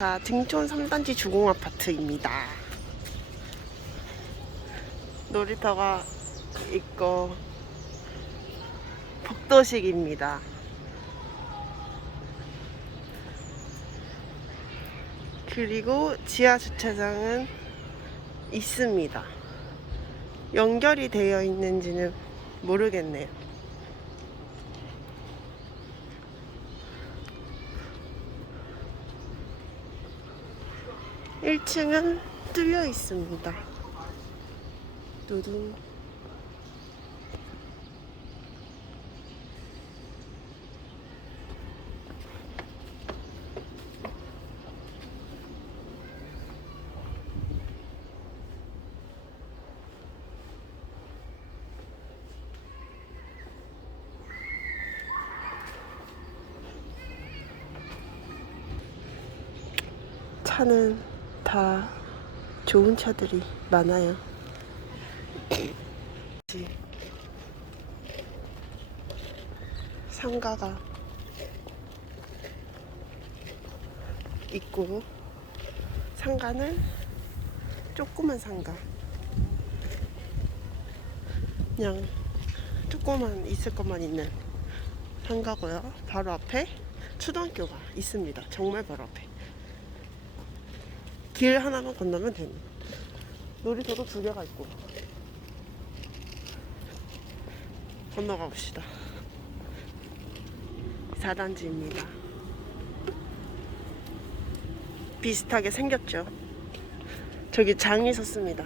자, 등촌 3단지 주공 아파트입니다. 놀이터가 있고 복도식입니다. 그리고 지하 주차장은 있습니다. 연결이 되어 있는지는 모르겠네요. 1층은 뚫려 있습니다. 두둥. 차는 다 좋은 차들이 많아요. 상가가 있고 상가는 조그만 상가. 그냥 조그만 있을 것만 있는 상가고요. 바로 앞에 초등학교가 있습니다. 정말 바로 앞에 길 하나만 건너면 됩니다. 놀이터도 두 개가 있고. 건너가 봅시다. 4단지입니다. 비슷하게 생겼죠. 저기 장이 섰습니다.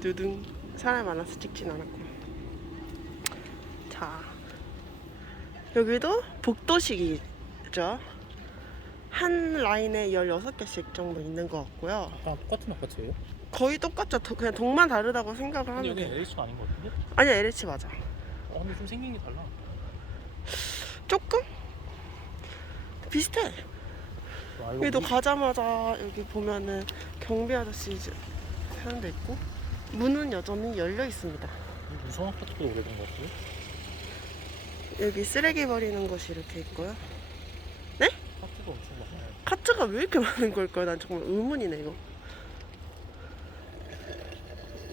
두둥. 사람 많아서 찍진 않았고. 자. 여기도 복도식이죠. 한 라인에 16개씩 정도 있는 것 같고요. 다 똑같은 아파트예요? 거의 똑같죠. 도- 그냥 동만 다르다고 생각을 근데 하면 여기 돼요. LH가 아닌 것 같은데? 아니야, LH 맞아. 어, 근데 좀 생긴 게 달라. 조금? 비슷해. 아, 이거 여기도 문- 가자마자 여기 보면은 경비 아저씨 이제 사는 데 있고 문은 여전히 열려 있습니다. 이 무성 아파트도 오래된 것 같아요? 여기 쓰레기 버리는 곳이 이렇게 있고요. 아파트가 엄청 많아요. 카트가 왜 이렇게 많은 걸까요? 난 정말 의문이네 이거.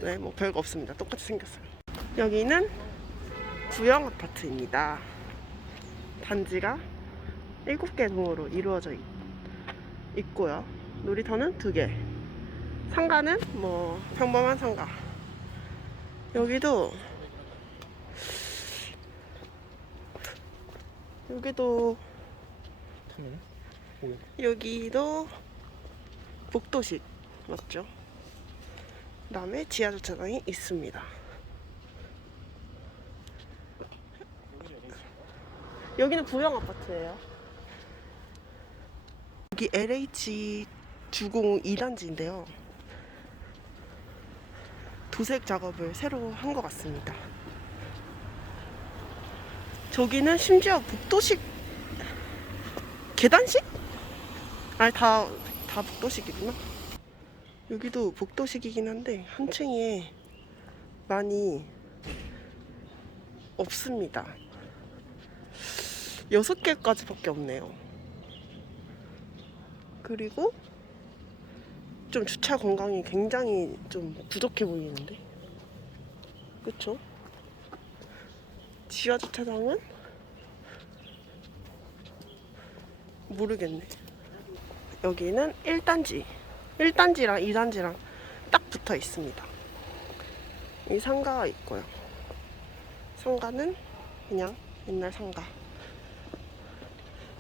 네, 뭐 별거 없습니다. 똑같이 생겼어요. 여기는 구형 아파트입니다. 단지가 7개 동으로 이루어져 있, 있고요. 놀이터는 2개. 상가는 뭐 평범한 상가. 여기도 여기도? 여기도 복도식 맞죠? 그 다음에 지하 주차장이 있습니다. 여기는 부영 아파트예요. 여기 LH 주공 2단지인데요. 도색 작업을 새로 한 것 같습니다. 저기는 심지어 복도식 계단식? 아니 다, 다 복도식이구나. 여기도 복도식이긴 한데 한 층에 많이 없습니다. 여섯 개까지 밖에 없네요. 그리고 좀 주차 공간이 굉장히 좀 부족해 보이는데, 그렇죠? 지하 주차장은 모르겠네. 여기는 1단지. 1단지랑 2단지랑 딱 붙어 있습니다. 이 상가가 있고요. 상가는 그냥 옛날 상가.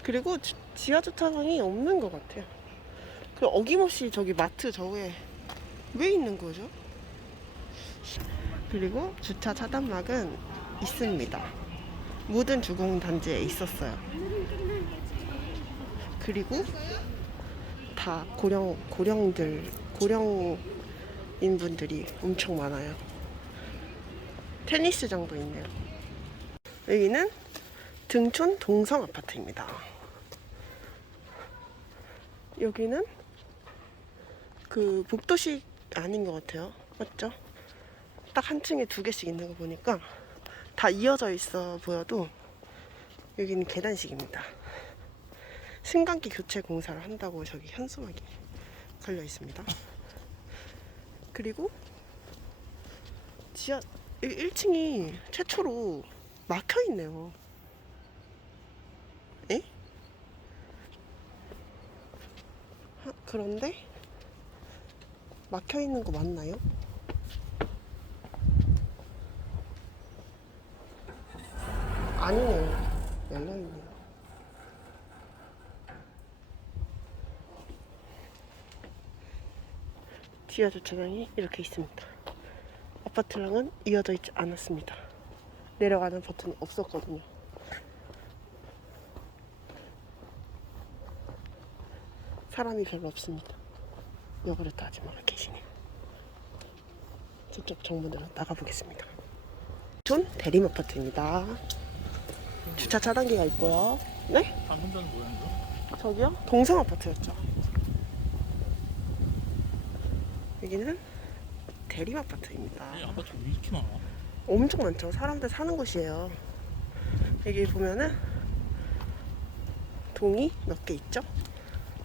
그리고 주- 지하 주차장이 없는 것 같아요. 그 어김없이 저기 마트 저에 왜 있는 거죠? 그리고 주차 차단막은 있습니다. 모든 주공 단지에 있었어요. 그리고 다 고령 고령들 고령인 분들이 엄청 많아요. 테니스장도 있네요. 여기는 등촌 동성 아파트입니다. 여기는 그 복도식 아닌 것 같아요. 맞죠? 딱 한 층에 두 개씩 있는 거 보니까 다 이어져 있어 보여도 여기는 계단식입니다. 승강기 교체 공사를 한다고 저기 현수막이 걸려 있습니다. 그리고 지하 1층이 최초로 막혀 있네요. 에? 하, 그런데 막혀 있는 거 맞나요? 아니네요. 열려 있네요. 지하 주차장이 이렇게 있습니다. 아파트랑은 이어져 있지 않았습니다. 내려가는 버튼이 없었거든요. 사람이 별로 없습니다. 요구르트 아줌마가 계시네요. 저쪽 정문으로 나가보겠습니다. 촌 대림 아파트입니다. 주차 차단기가 있고요. 네? 방금 전에 뭐였죠? 저기요? 동성 아파트였죠. 여기는 대림 아파트입니다. 이 아파트 왜 이렇게 많아? 엄청 많죠. 사람들 사는 곳이에요. 여기 보면은 동이 몇 개 있죠?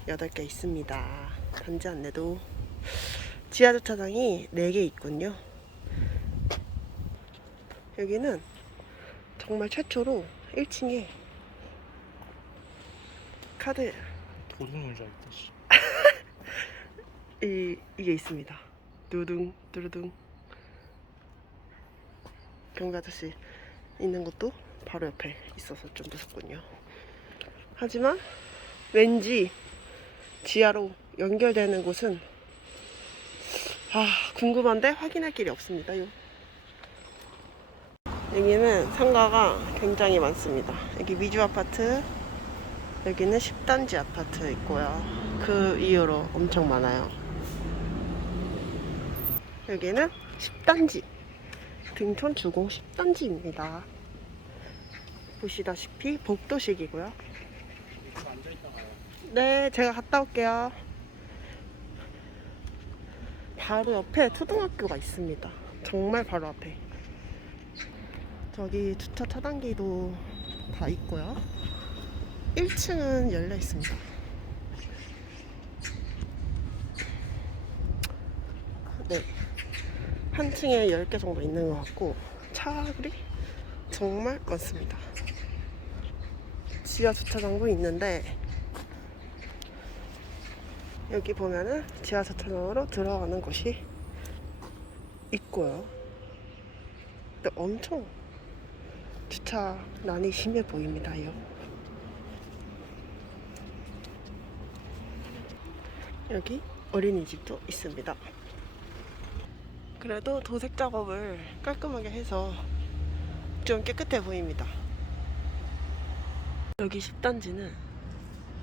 여덟 개 있습니다. 단지 안내도 지하 주차장이 네 개 있군요. 여기는 정말 최초로 1층에 카드 줄 알겠다 씨. 이, 이게 있습니다. 두둥 두루둥 경비 아저씨 있는 것도 바로 옆에 있어서 좀 무섭군요. 하지만 왠지 지하로 연결되는 곳은 아 궁금한데 확인할 길이 없습니다. 요. 여기는 상가가 굉장히 많습니다. 여기 위주 아파트, 여기는 10단지 아파트 있고요. 그 이후로 엄청 많아요. 여기는 10단지 등촌 주공 10단지입니다. 보시다시피 복도식이고요. 네, 제가 갔다 올게요. 바로 옆에 초등학교가 있습니다. 정말 바로 앞에. 저기 주차 차단기도 다 있고요. 1층은 열려 있습니다. 네. 한 층에 10개 정도 있는 것 같고, 차들이 정말 많습니다. 지하 주차장도 있는데, 여기 보면은 지하 주차장으로 들어가는 곳이 있고요. 근데 엄청 주차난이 심해 보입니다 요. 여기 어린이집도 있습니다. 그래도 도색 작업을 깔끔하게 해서 좀 깨끗해 보입니다. 여기 10단지는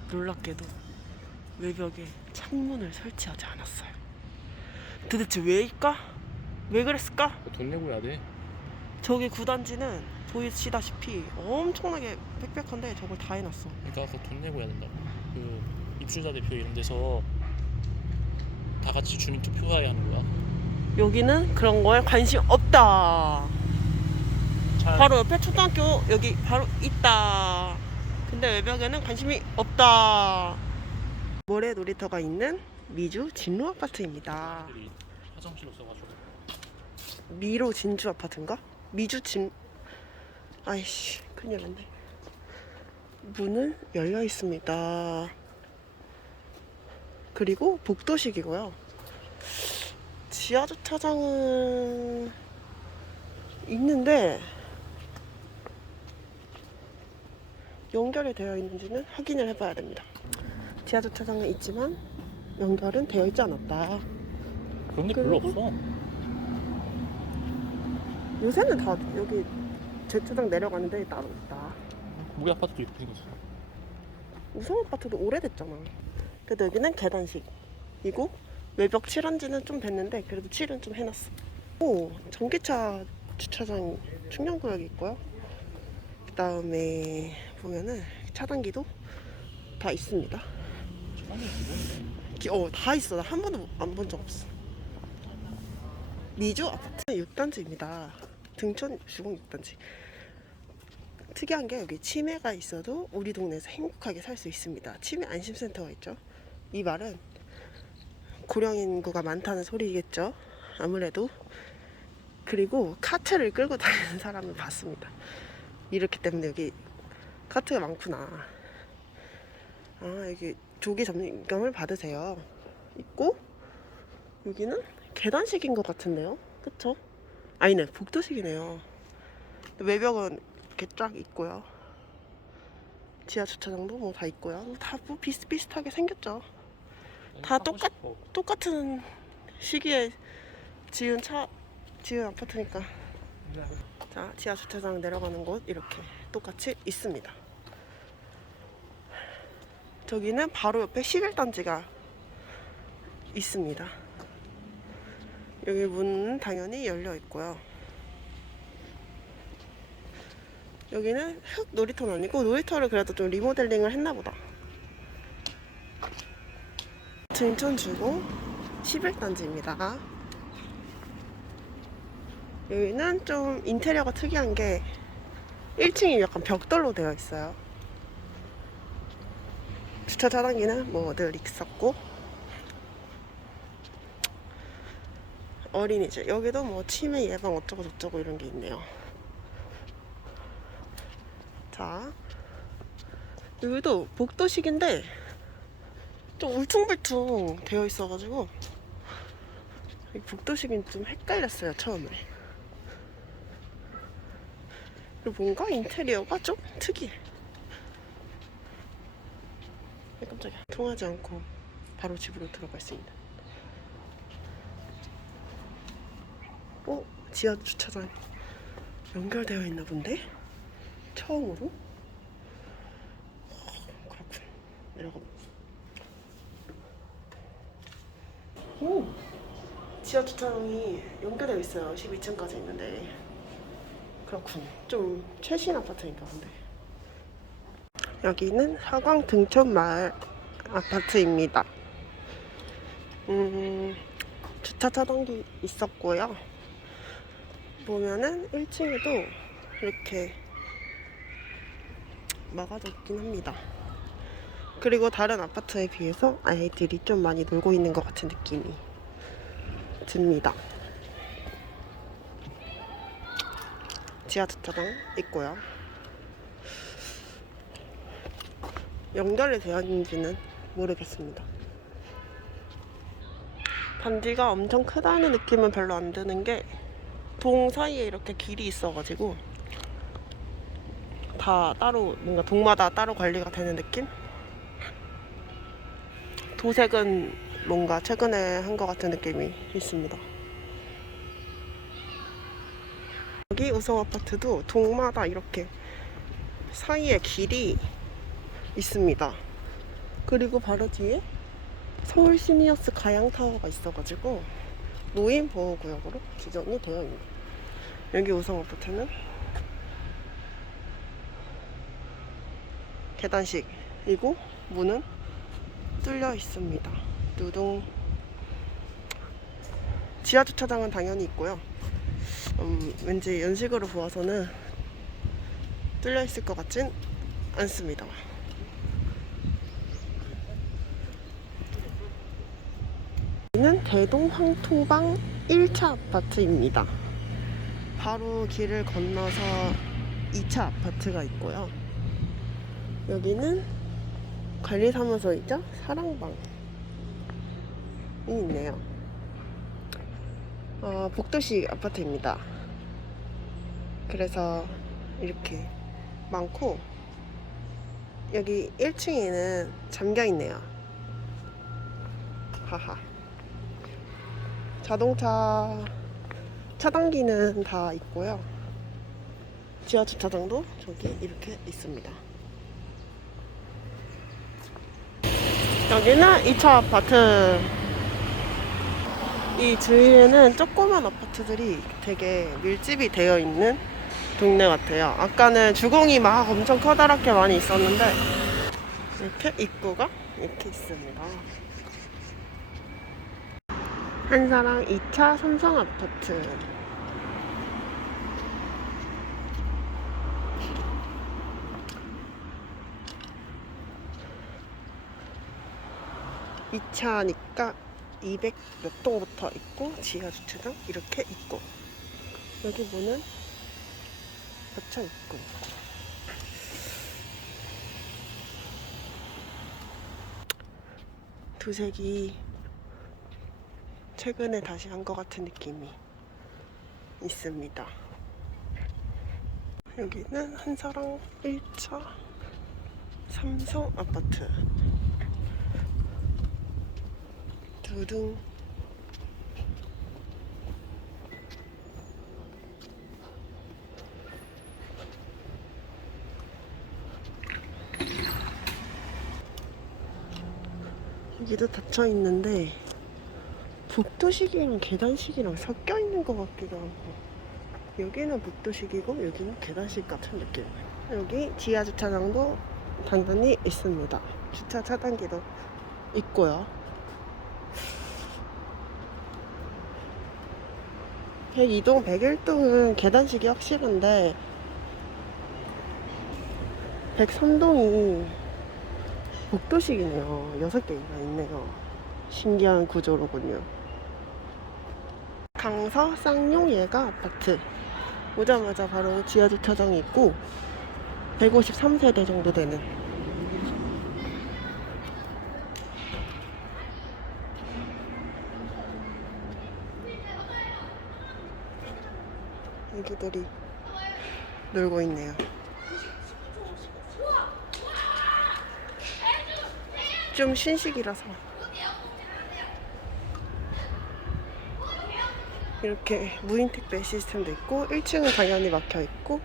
놀랍게도 외벽에 창문을 설치하지 않았어요. 도대체 왜일까? 왜 그랬을까? 돈 내고 해야 돼. 저기 9단지는 보이시다시피 엄청나게 빽빽한데 저걸 다 해놨어. 그러니까 그거 돈 내고 해야 된다고. 그 입주자 대표 이런 데서 다 같이 주민 투표하게 하는 거야. 여기는 그런 거에 관심 없다. 차 바로 옆에 초등학교 여기 바로 있다. 근데 외벽에는 관심이 없다. 모래 놀이터가 있는 미주 진로 아파트입니다. 화장실 없어가지고 미로 진주 아파트인가? 미주 진 아이씨 큰일 났네 문은 열려 있습니다 그리고 복도식이고요 지하 주차장은 있는데 연결이 되어 있는지는 확인을 해봐야 됩니다 지하 주차장은 있지만 연결은 되어 있지 않았다 그런 게 별로? 없어. 요새는 다 여기 제차장 내려가는 데 따로 있다. 우리 아파트도 이렇게 생겼어. 우성 아파트도 오래됐잖아. 그래도 여기는 계단식이고 외벽 칠한 지는 좀 됐는데 그래도 칠은 좀 해놨어. 오 전기차 주차장 충전구역이 있고요. 그 다음에 보면은 차단기도 다 있습니다. 차량이 기본이네. 기- 어, 다 있어. 나 한 번도 안 본 적 없어. 미주 아파트 6단지입니다. 등촌 주공 6단지. 특이한 게 여기 치매가 있어도 우리 동네에서 행복하게 살 수 있습니다. 치매 안심센터가 있죠. 이 말은 고령 인구가 많다는 소리겠죠. 아무래도 그리고 카트를 끌고 다니는 사람을 봤습니다. 이렇기 때문에 여기 카트가 많구나. 아 여기 조기 점검을 받으세요. 있고 여기는 계단식인 것 같은데요. 그쵸? 아니네 복도식이네요. 외벽은 이렇게 쫙 있고요. 지하 주차장도 뭐 다 있고요. 다 뭐 비슷비슷하게 생겼죠. 다 똑같-. 똑같은 시기에 지은 차, 지은 아파트니까. 자, 지하 주차장 내려가는 곳 이렇게 똑같이 있습니다. 저기는 바로 옆에 11단지가 있습니다. 여기 문은 당연히 열려 있고요. 여기는 흙 놀이터는 아니고 놀이터를 그래도 좀 리모델링을 했나 보다. 등촌주공 11단지입니다. 여기는 좀 인테리어가 특이한 게 1층이 약간 벽돌로 되어 있어요. 주차 차단기는 뭐 늘 있었고 어린이집 여기도 뭐 치매 예방 어쩌고 저쩌고 이런 게 있네요. 자 여기도 복도식인데 좀 울퉁불퉁 되어 있어가지고 이 복도식인 좀 헷갈렸어요 처음에. 그리고 뭔가 인테리어가 좀 특이해. 아, 깜짝이야. 통하지 않고 바로 집으로 수 있는. 어? 지하 주차장 연결되어 있나 본데? 처음으로? 어, 그렇군. 내려가 보 오! 지하 주차장이 연결되어 있어요. 12층까지 있는데. 그렇군. 좀 최신 아파트니까 근데. 여기는 사광 등촌 마을 아파트입니다. 음, 주차 차단기 있었고요. 보면은 1층에도 이렇게 막아져 있긴 합니다. 그리고 다른 아파트에 비해서 아이들이 좀 많이 놀고 있는 것 같은 느낌이 듭니다. 지하 주차장 있고요. 연결이 되어 있는지는 모르겠습니다. 단지가 엄청 크다는 느낌은 별로 안 드는 게 동 사이에 이렇게 길이 있어가지고 다 따로 뭔가 동마다 따로 관리가 되는 느낌? 도색은 뭔가 최근에 한 것 같은 느낌이 있습니다. 여기 우성 아파트도 동마다 이렇게 사이에 길이 있습니다. 그리고 바로 뒤에 서울 시니어스 가양 타워가 있어가지고 노인 보호 구역으로 지정이 되어 있네요. 여기 우성 아파트는 계단식이고 문은 뚫려 있습니다. 누둥 지하 주차장은 당연히 있고요. 음, 왠지 연식으로 보아서는 뚫려 있을 것 같진 않습니다. 여기는 대동 황토방 1차 아파트입니다. 바로 길을 건너서 2차 아파트가 있고요. 여기는 관리사무소이자 사랑방이 있네요. 어, 복도시 아파트입니다. 그래서 이렇게 많고 여기 1층에는 잠겨 있네요. 하하. 자동차 차단기는 다 있고요. 지하 주차장도 저기 이렇게 있습니다. 여기는 2차 아파트. 이 주위에는 조그만 아파트들이 되게 밀집이 되어 있는 동네 같아요. 아까는 주공이 막 엄청 커다랗게 많이 있었는데 이렇게 입구가 이렇게 있습니다. 한사랑 2차 삼성 아파트. 2차니까 200 몇 동부터 있고 지하 주차장 이렇게 있고. 여기 문은 닫혀 있고. 두색이 최근에 다시 한 것 같은 느낌이 있습니다. 여기는 한사랑 1차 삼성 아파트 두둥 여기도 닫혀 있는데 복도식이랑 계단식이랑 섞여 있는 것 같기도 하고. 여기는 복도식이고 여기는 계단식 같은 느낌. 여기 지하 주차장도 당연히 있습니다. 주차 차단기도 있고요 102동, 101동은 계단식이 확실한데 103동이 복도식이네요. 6개가 있네요. 신기한 구조로군요. 강서 쌍용 예가 아파트. 오자마자 바로 지하 주차장이 있고 153세대 정도 되는 애기들이 놀고 있네요. 좀 신식이라서 이렇게 무인 택배 시스템도 있고 1층은 당연히 막혀 있고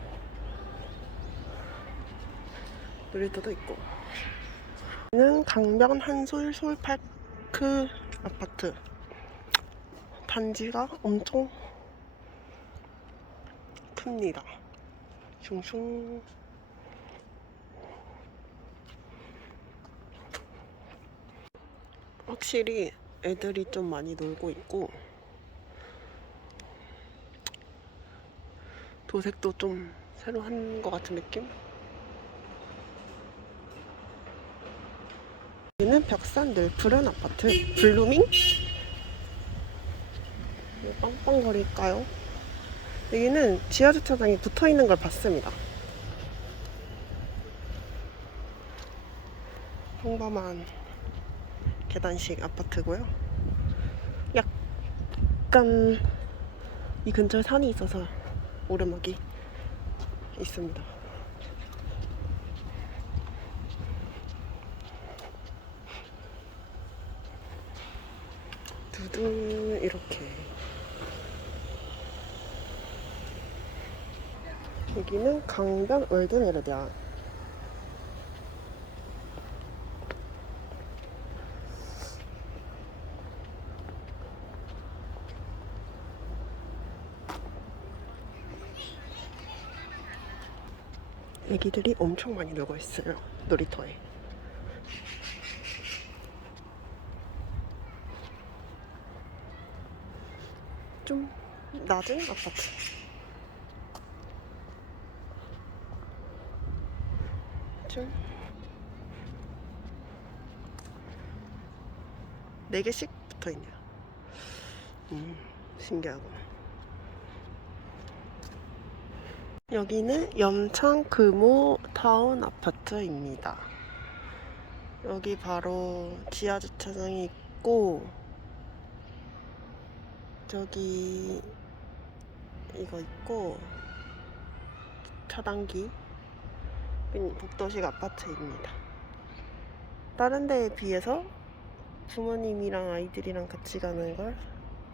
놀이터도 있고 는 강변 한솔 솔파크 아파트 단지가 엄청 큽니다. 슝슝 확실히 애들이 좀 많이 놀고 있고 도색도 좀 새로 한 것 같은 느낌? 여기는 벽산 늘 푸른 아파트 블루밍? 왜 빵빵거릴까요? 여기는 지하 주차장이 붙어 있는 걸 봤습니다. 평범한 계단식 아파트고요. 약간 이 근처에 산이 있어서 오르막이 있습니다. 두둥 이렇게 여기는 강변 월드메르디안 애기들이 엄청 많이 놀고 있어요 놀이터에. 좀 낮은 아파트 좀 4개씩 붙어 있네요. 음 신기하구나 여기는 염창 금호 타운 아파트입니다. 여기 바로 지하 주차장이 있고 저기 이거 있고 차단기 복도식 아파트입니다. 다른 데에 비해서 부모님이랑 아이들이랑 같이 가는 걸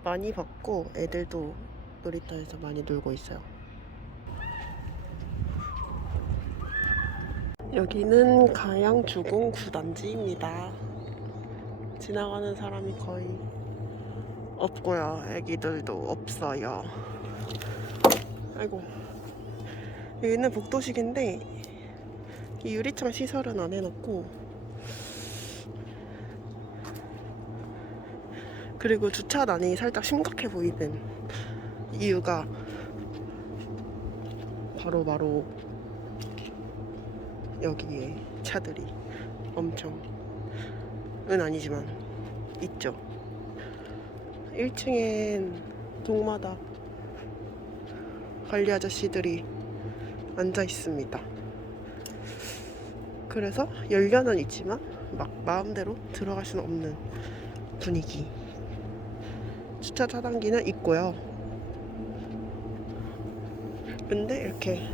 많이 봤고 애들도 놀이터에서 많이 놀고 있어요. 여기는 가양 주공 구단지입니다. 지나가는 사람이 거의 없고요. 애기들도 없어요. 아이고. 여기는 복도식인데 이 유리창 시설은 안 해놨고 그리고 주차난이 살짝 심각해 보이는 이유가 바로 바로 여기에 차들이 엄청 은 아니지만 있죠. 1층엔 동마다 관리 아저씨들이 앉아 있습니다. 그래서 열려는 있지만 막 마음대로 들어갈 수는 없는 분위기. 주차 차단기는 있고요. 근데 이렇게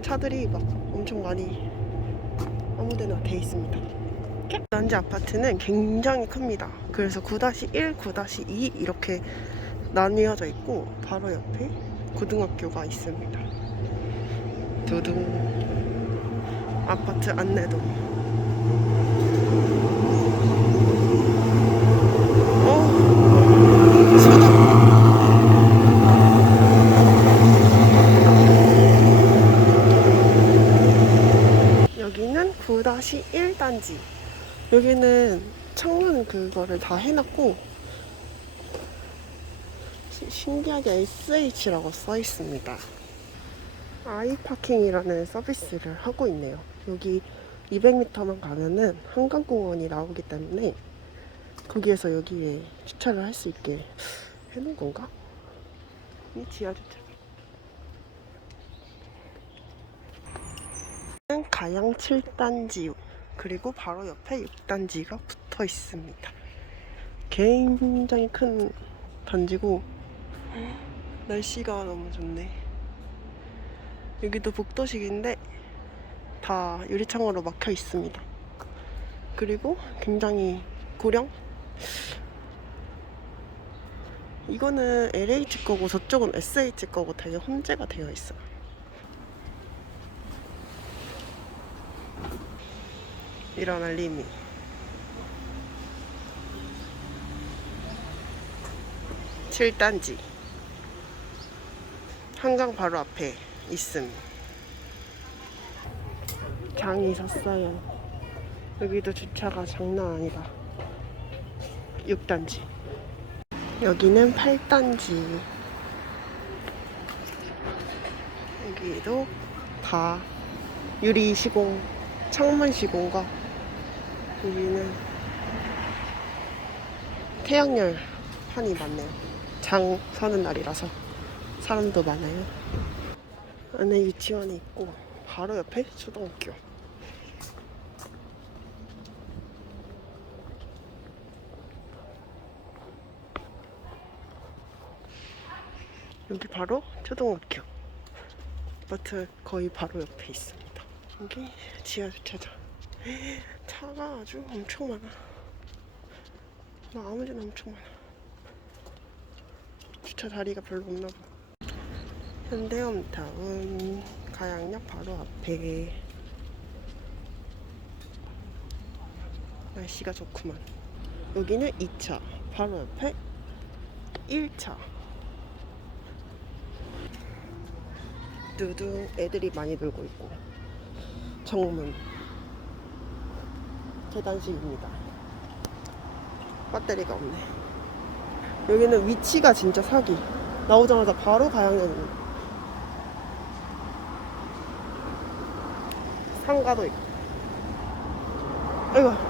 차들이 막 엄청 많이 아무데나 돼 있습니다. 난지 아파트는 굉장히 큽니다. 그래서 9-1, 9-2 이렇게 나뉘어져 있고 바로 옆에 고등학교가 있습니다. 두둥 아파트 안내도. 어. 여기는 9-1단지. 여기는 창문 그거를 다 해놨고 시- 신기하게 SH라고 써 있습니다. 아이파킹이라는 서비스를 하고 있네요. 여기 200m만 가면은 한강공원이 나오기 때문에 거기에서 여기에 주차를 할 수 있게 해놓은 건가? 이 지하 주차. 가양 7단지 그리고 바로 옆에 6단지가 붙어 있습니다. 굉장히 큰 단지고 날씨가 너무 좋네. 여기도 복도식인데 다 유리창으로 막혀 있습니다. 그리고 굉장히 고령? 이거는 LH 거고 저쪽은 SH 거고 되게 혼재가 되어 있어요. 이런 알림이. 칠단지 한강 바로 앞에 있음. 장이 섰어요. 여기도 주차가 장난 아니다. 6단지. 여기는 8단지. 여기도 다 유리 시공, 창문 시공과 여기는 태양열 판이 많네요. 장 서는 날이라서 사람도 많아요. 안에 유치원이 있고 바로 옆에 초등학교. 여기 바로 초등학교. 아파트 거의 바로 옆에 있습니다. 여기 지하 주차장. 차가 아주 엄청 많아. 나 아무 데나 엄청 많아. 주차 자리가 별로 없나 봐. 현대홈타운 가양역 바로 앞에 날씨가 좋구만. 여기는 2차, 바로 옆에 1차. 두둥 애들이 많이 놀고 있고 정문 계단식입니다. 배터리가 없네. 여기는 위치가 진짜 사기. 나오자마자 바로 가양역. 상가도 있고. 아이고.